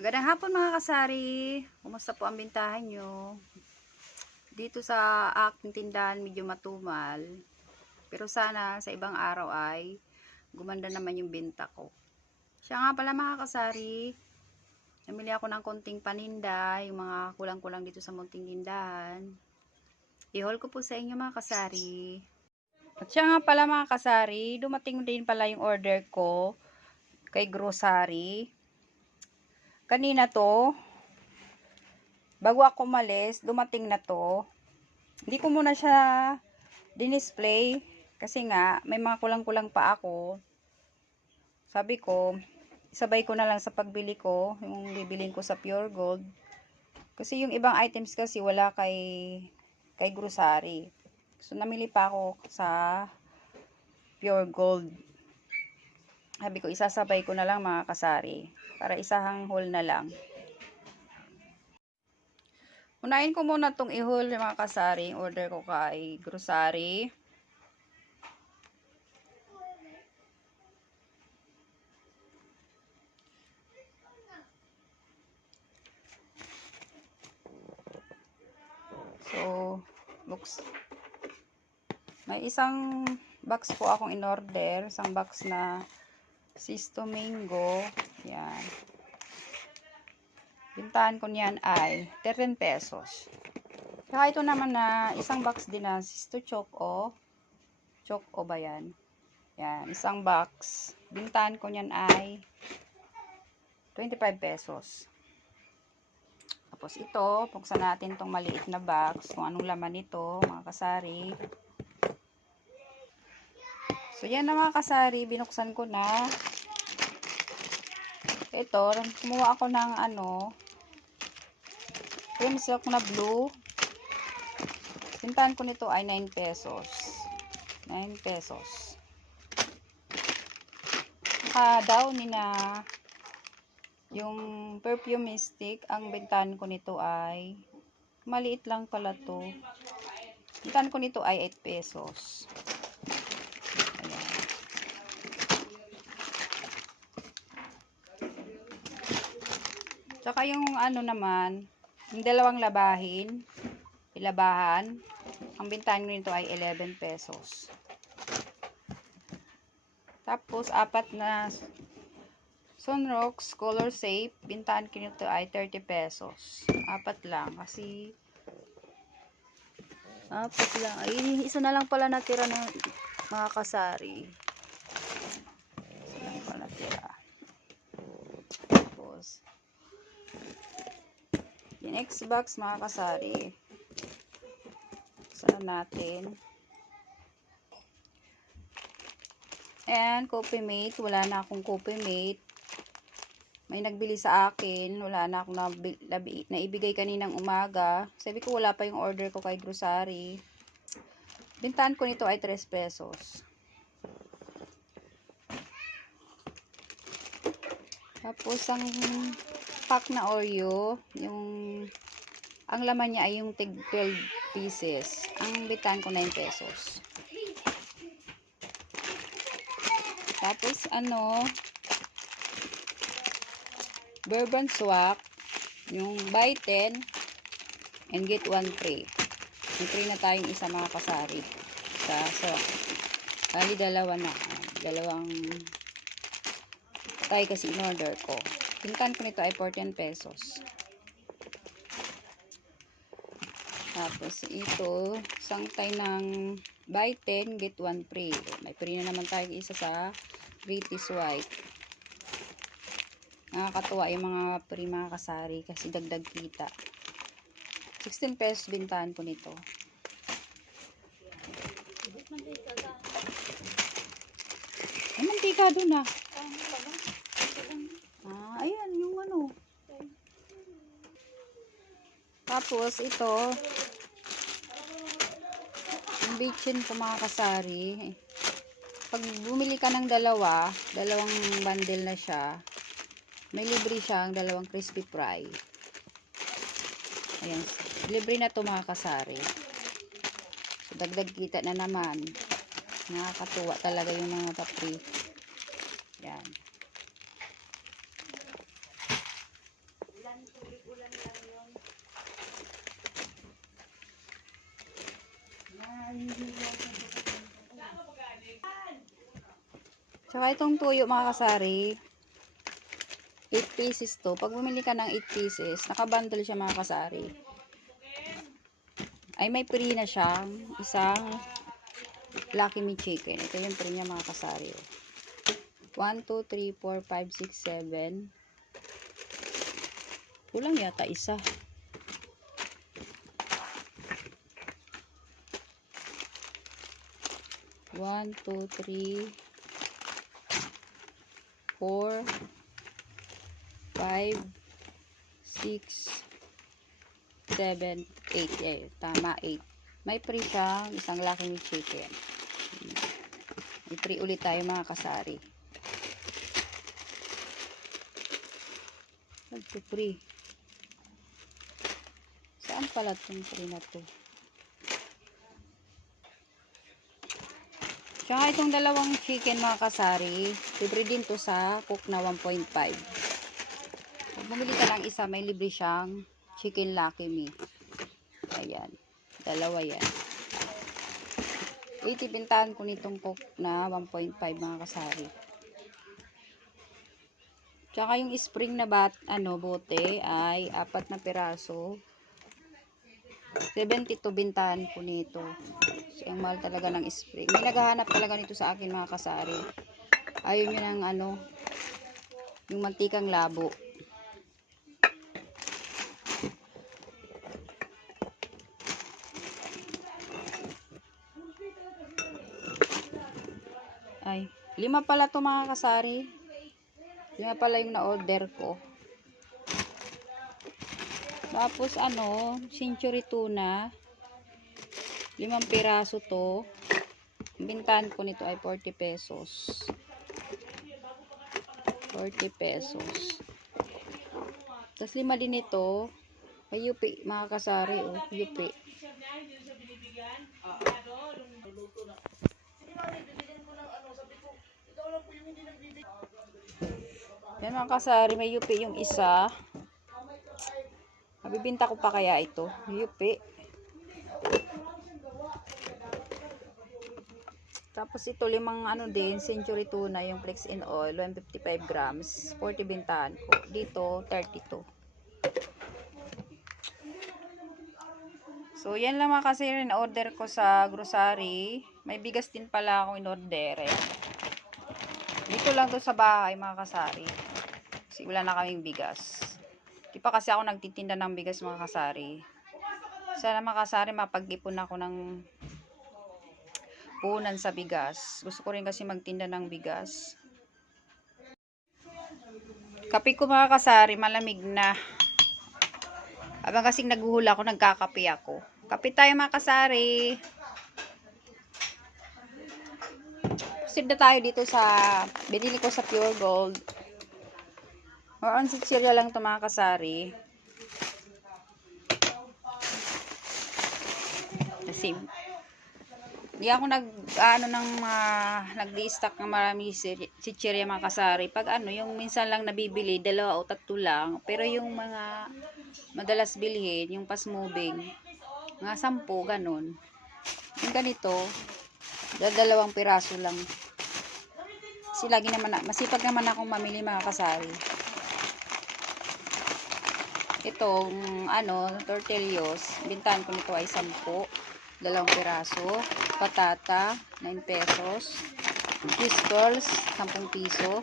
Magandang hapon mga kasari. Kumusta po ang bintahan nyo? Dito sa aking tindahan medyo matumal. Pero sana sa ibang araw ay gumanda naman yung benta ko. Siya nga pala mga kasari. Namili ako ng konting paninda. Yung mga kulang-kulang dito sa munting tindahan. I-haul ko po sa inyo mga kasari. At siya nga pala mga kasari. Dumating din pala yung order ko kay grocery. Kanina to, bago ako umalis, dumating na to. Hindi ko muna siya dinisplay kasi nga may mga kulang-kulang pa ako. Sabi ko, isabay ko na lang sa pagbili ko, yung bibilin ko sa Pure Gold. Kasi yung ibang items kasi wala kay grocery. So namili pa ako sa Pure Gold. Sabi ko, isasabay ko na lang mga kasari para isahang haul na lang. Unahin ko muna itong i-haul mga kasari. Order ko kay grocery. So, looks. May isang box po akong in-order. Isang box na Sisto Mango. Yan. Bintahan ko niyan ay 13 pesos. Saka ito naman na isang box din na Sisto Choco. Choco ba yan? Yan. Isang box. Bintahan ko niyan ay 25 pesos. Tapos ito, buksan natin tong maliit na box. Kung anong laman nito, mga kasari. So, yan na mga kasari. Binuksan ko na. Ito, kumuha ako ng cream silk na blue. Bintahan ko nito ay 9 pesos. 9 pesos. Downy na yung perfume stick, ang bintahan ko nito ay maliit lang pala to. Bintahan ko nito ay 8 pesos. Ayan. Tsaka yung naman, yung dalawang ilabahan, ang bintahan ko nito ay 11 pesos. Tapos, 4 na Sunrocks Color Safe, bintahan ko nito ay 30 pesos. 4 lang, kasi 4 lang. Ay, isa na lang pala natira ng mga kasari. Isa lang pala natira. Tapos, yung Xbox mga kasari. Sana natin. And Coffee Mate, wala na akong Coffee Mate. May nagbili sa akin, wala na akong naibigay kaninang umaga. Sabi ko wala pa yung order ko kay grocery. Bintahan ko nito ay 3 pesos. Tapos ang pack na Oreo, ang laman niya ay yung tig 12 pieces. Ang bintahan ko 9 pesos. Tapos Bourbon Swak, yung buy 10 and get 1 free. May free na tayong isa mga kasari. Bali dalawang tayo kasi in order ko. Bintahan ko nito ay 14 pesos. Tapos ito, isang tayo ng buy 10, get 1 free. May free na naman tayo isa sa British White. Nakakatuwa yung mga free mga kasari kasi dagdag kita. 16 pesos bintahan ko nito. Ay, mantika doon ah. Ayan, yung Tapos, ito, yung bitchin ko mga kasari. Pag bumili ka ng dalawang bundle na siya, may libre siyang dalawang crispy fry. Ayan, libre na to mga kasari. So, dagdag kita na naman. Nakakatuwa talaga yung mga pa-free. Yan. Tsaka itong tuyo mga kasari, 8 pieces to. Pag bumili ka ng 8 pieces, nakabundle siya mga kasari. Ay may free na siyang isang Lucky Me Chicken. Ito yung free niya mga kasari. 1, 2, 3, 4, 5, 6, 7. Kulang yata isa. One, two, three, 4, 5, 6, 7, 8. Eh, tama, 8. May free siyang isang Lucky Me Chicken. May free ulit tayo mga kasari. Free. Saan pala itong free na to? Tsaka itong dalawang chicken mga kasari, libre din to sa Cook na 1.5. Kung bumili ka ng isa, may libre siyang chicken Lucky Me. Ayan. Dalawa yan. 80 bintahan ko nitong Cook na 1.5 mga kasari. Tsaka yung spring na bote ay 4 na piraso. 72 bintahan ko nito. So, ang mahal talaga ng spring. May naghahanap talaga nito sa akin mga kasari. Ayun yun ang yung mantikang labo. Ay, 5 pala to mga kasari. 5 pala yung na-order ko. Tapos century tuna. 5 piraso to. Bintahan ko nito ay 40 pesos. 40 pesos. Tapos 5 din ito. Ay yupi mga kasari. Oh, yupi. Yan mga kasari. May yupi yung isa. Mabibinta ko pa kaya ito. Yupi. Tapos ito 5 din, century tuna, yung flex in oil, 155 grams, 40 bintahan ko. Dito, 32. So, yan lang mga kasi in-order ko sa grocery. May bigas din pala akong in-order. Dito lang to sa bahay mga kasari. Kasi wala na kaming bigas. Di pa kasi ako nagtitinda ng bigas mga kasari. Sana mga kasari mapag-ipon ako ng punan sa bigas. Gusto ko rin kasi magtinda ng bigas. Kape ko mga kasari, malamig na. Habang kasing naghuhula ako, nagkakape ako. Kape tayo mga kasari. Proceed na tayo dito sa binili ko sa Pure Gold. Or on cereal lang ito mga kasari. Kasi hindi ako nag-i-stock ng marami chichirya mga kasari. Pag yung minsan lang nabibili, 2 o 3 lang. Pero yung mga madalas bilhin, yung fast moving, mga 10, ganun. Yung ganito, 2 piraso lang. Kasi lagi naman, masipag naman akong mamili mga kasari. Itong, tortillos, bintahan ko nito ay 10. 2 piraso, patata, 9 pesos, cheese balls, 10 piso,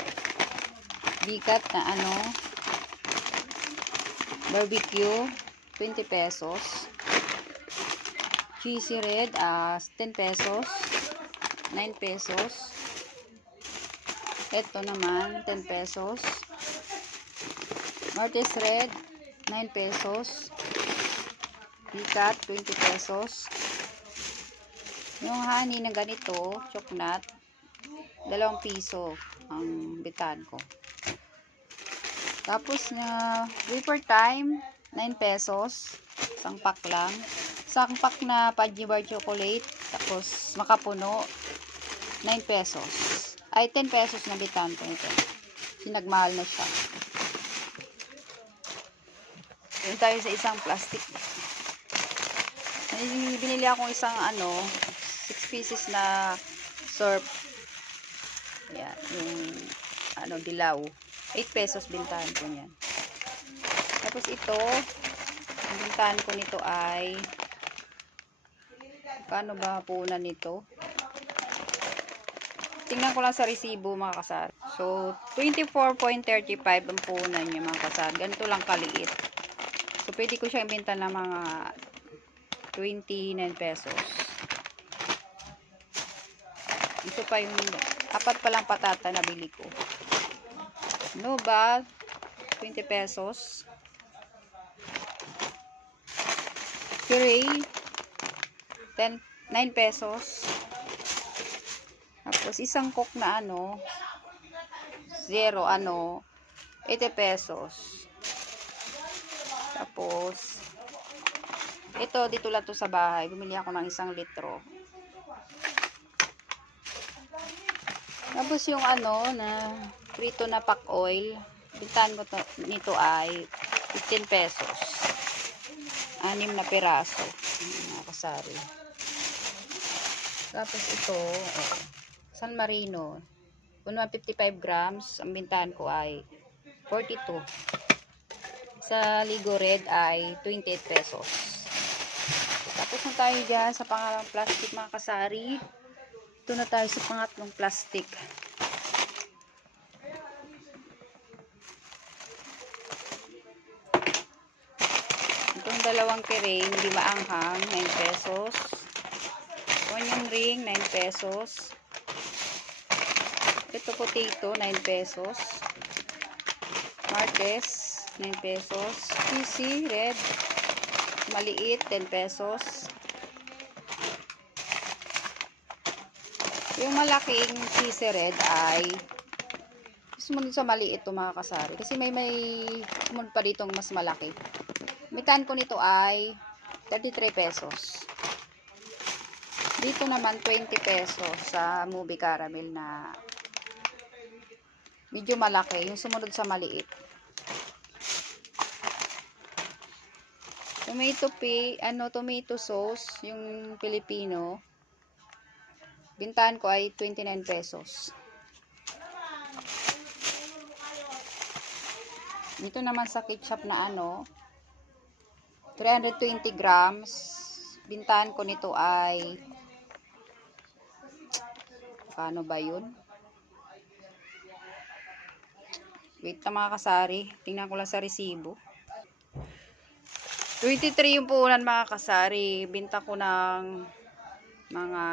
bikat na barbecue, 20 pesos, cheesy red, 10 pesos, 9 pesos, ito naman, 10 pesos, Mortis red, 9 pesos, bikat, 20 pesos, yung honey na ganito, chocolate, 2 piso ang bitan ko. Tapos wafer time, 9 pesos, isang pack lang. Isang pack na Fudgy Bar chocolate, tapos makapuno, 9 pesos. Ay, 10 pesos na bitan ko ito. Sinagmahal na siya. Yun tayo sa isang plastic. Binili akong isang 6 pieces na surf. Ayan, yung dilaw. 8 pesos bintahan ko niyan. Tapos ito, ang bintahan ko nito ay paano ba punan nito? Tingnan ko lang sa resibo mga kasar. So, 24.35 ang punan niya mga kasar. Ganito lang kaliit. So, pwede ko siya ibenta ng mga 29 pesos. Ito pa yung 4 pa lang patata na bili ko. Nobel, 20 pesos. Puree, 9 pesos. Tapos, isang coke na 0, 80 pesos. Tapos, ito, dito lang to sa bahay. Bumili ako ng 1 litro. Tapos, yung na prito na pack oil, bintahan ko nito ay 15 pesos. 6 na piraso. Mga kasari. Tapos, ito, San Marino. Kung 55 grams, ang bintahan ko ay 42. Sa Ligo Red ay 28 pesos. Tapos na tayo dyan sa pangalawang plastic mga kasari. Ito na tayo sa pangatlong plastic. Itong dalawang kiring, hindi maanghang, 9 pesos. Onion ring, 9 pesos. Ito potato, 9 pesos. Martes, 9 pesos. PC, red, maliit, 10 pesos. Yung malaking PC red ay sumunod sa maliit ito mga kasari. Kasi may sumunod pa ditong mas malaki. Mitan ko nito ay 33 pesos. Dito naman 20 pesos sa movie caramel na medyo malaki. Yung sumunod sa maliit. Tomato sauce, yung Pilipino. Bintahan ko ay 29 pesos. Dito naman sa ketchup na 320 grams. Bintahan ko nito ay paano ba yun? Wait na mga kasari. Tingnan ko lang sa resibo. 23 yung puhunan mga kasari. Binta ko ng mga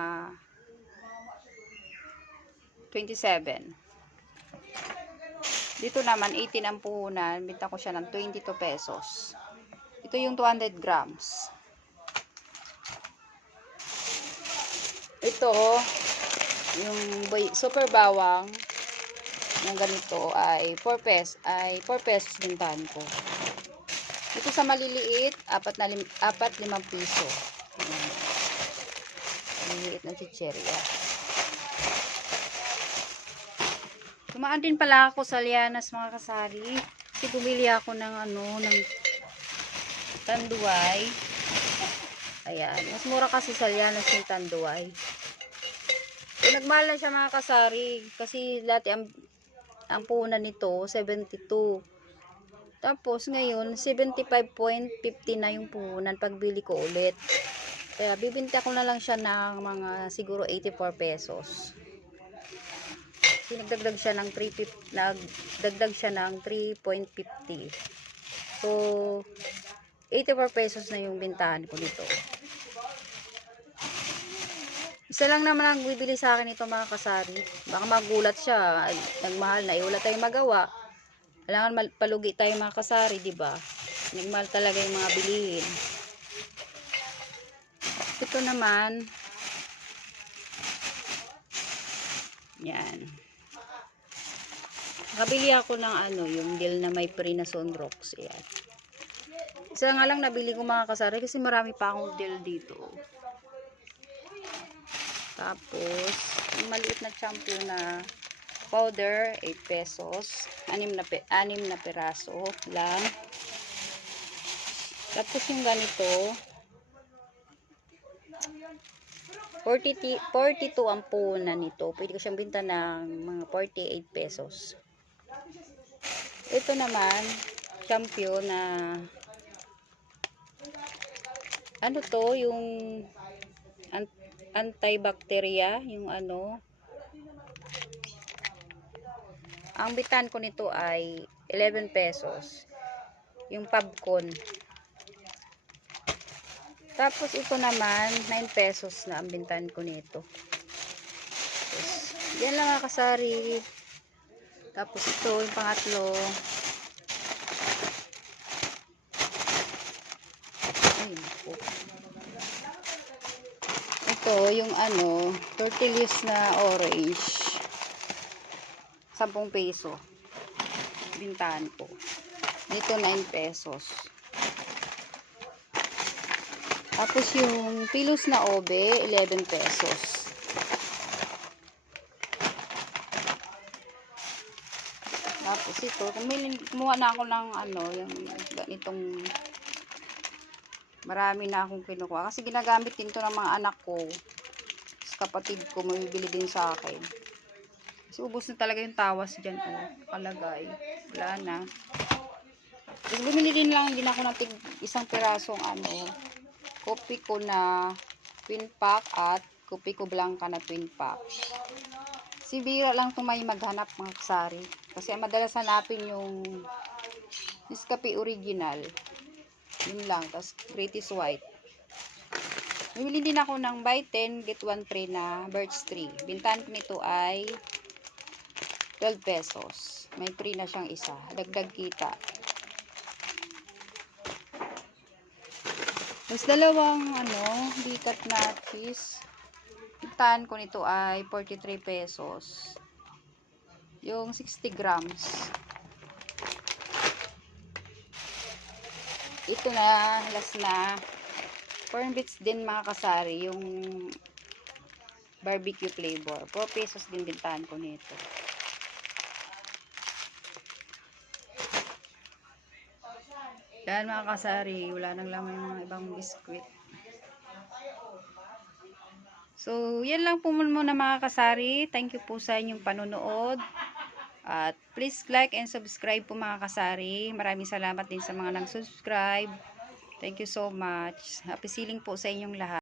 27. Dito naman 18 ang puhunan. Binta ko siya ng 22 pesos. Ito yung 200 grams. Ito yung super bawang ng ganito ay 4 pesos bintahan ko. Ito sa maliliit, 4-5 piso. Maliliit na chicheria. Tumaan din pala ako sa Lianas mga kasari. Kasi bumili ako ng ng tanduay. Ayan, mas mura kasi sa Lianas yung tanduay. So, nagmahal na siya mga kasari. Kasi dati ang puhunan nito 72. Tapos ngayon 75.50 na yung puhunan pagbili ko ulit. Kaya bibinta ko na lang siya ng mga siguro 84 pesos. Kasi nagdagdag siya ng 3.50. So 84 pesos na yung bintahan ko nito. Isa lang naman ang bibili sa akin ito mga kasari. Baka magulat siya, nagmahal na, wala tayong magawa. Kailangan palugi tayo mga kasari, di ba? Nagmahal talaga yung mga bilihin. Ito naman, yan. Nakabili ako ng yung gel na may free na sunrocks. Yan. Isa nga lang nabili ko mga kasari kasi marami pa akong gel dito. Tapos, yung maliit na shampoo na powder, 8 pesos. 6 na piraso lang. Tapos yung ganito, 42 ang puhunan nito. Pwede ko siyang binta ng mga 48 pesos. Ito naman, champion na ano to, yung antibacteria, yung ano. Ang bitan ko nito ay 11 pesos. Yung Pabcon. Tapos ito naman, 9 pesos na ang bintan ko nito. Yan lang mga kasari. Tapos ito, yung pangatlo. Ay, naku. Ito, yung ano, tortillas na orange. 10 peso. Bintahan ko. Dito, 9 pesos. Tapos yung pilos na obe, 11 pesos. Tapos ito, kumuha na ako ng ano, yung ganitong marami na akong kinukuha. Kasi ginagamit din to ng mga anak ko. Kapatid ko, mabibili din sa akin. Kasi ubos na talaga yung tawas dyan. Oh, kalagay. Wala na. Tapos bumili din ako ng isang pirasong ano, kopi ko na twin pack at kopi ko blanca na twin pack. Si Bira lang itong may maghanap mga kasari. Kasi madalas hanapin yung Nescafe original. Yun lang. Tapos British white. Bumili din ako ng buy 10 get 1 free na birch tree. Bintahan ko nito ay 12 pesos. May free na siyang isa. Dagdag kita. Tapos dalawang bikat na cheese. Bintahan ko nito ay 43 pesos. Yung 60 grams. Ito na, last na. Corn bits din mga kasari. Yung barbecue flavor. 4 pesos din bintahan ko nito. Yan mga kasari. Wala nang laman yung mga ibang biskwit. So, yan lang po muna mga kasari. Thank you po sa inyong panonood. At please like and subscribe po mga kasari. Maraming salamat din sa mga nag-subscribe. Thank you so much. Happy selling po sa inyong lahat.